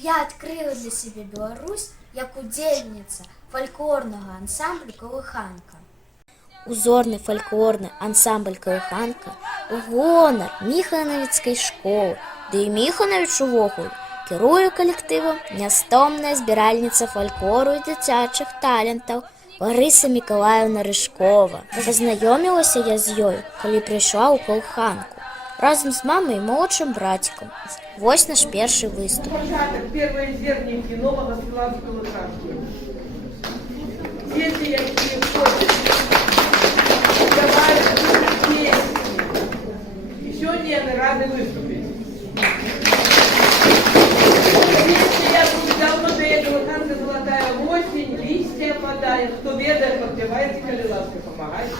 Я открыла для себя Беларусь як удзельніца фальклорнага ансамблю «Калыханка». Узорны фальклорны ансамбль «Калыханка» у гонар Міханавіцкай школы, ды і Міханавіч увогуле кіруе калектывам нястомная збіральніца фальклору і дзіцячых талентаў Ларыса Мікалаеўна Рыжкова. Пазнаёмілася я з ёю, калі прыйшла ў «Калыханку» разам з мамай і малодшым братиком. Вось наш першы выступ. Первые зерники нового села в Калыханку. Дети, якія ходят, спевают песни. И сегодня я рада выступить. Если я тут давно до этого Калыханка золотая осень, листья падают, кто ведает, подпевайте, коли ласка, помогайте.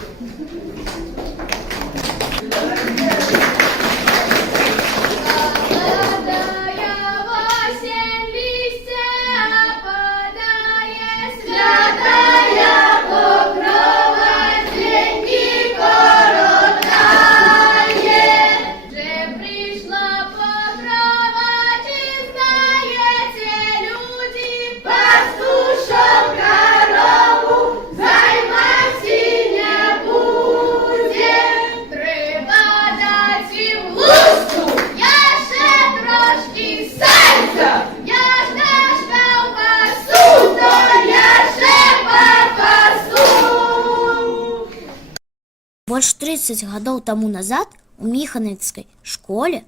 Больш 30 гадоў таму назад у Міханавіцкай школе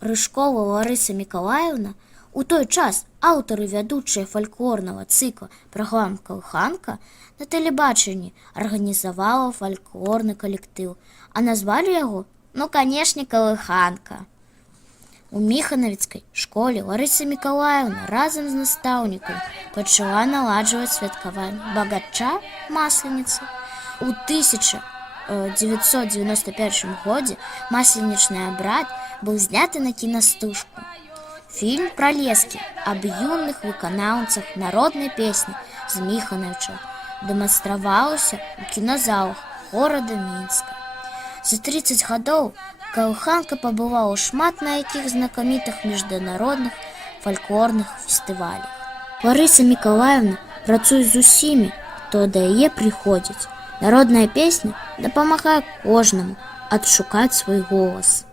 Рыжкова Ларыса Мікалаеўна, у той час аўтар і вядучая фальклорнага цыкла праграм «Калыханка», на тэлебачанні арганізавала фальклорны калектыў, а назвалі яго, канешне, «Калыханка». У Міханавіцкай школе Ларыса Мікалаеўна разам з настаўнікам пачала наладжваць святкаванне багача Масленицы. У 1991 годзе масленічны абрад быў зняты на кінастужку. Фільм пра лескі аб юных выканаўцах народнай песні з Міханавіча дэманстраваўся ў кіназалах горада Мінска. За 30 гадоў Калыханка пабывала шмат на якіх знакамітых міжнародных фальклорных фестывалях. Ларыса Мікалаеўна працуе з усімі, хто да яе прыходзіць. Народная песня дапамагае кожнаму адшукаць свой голас.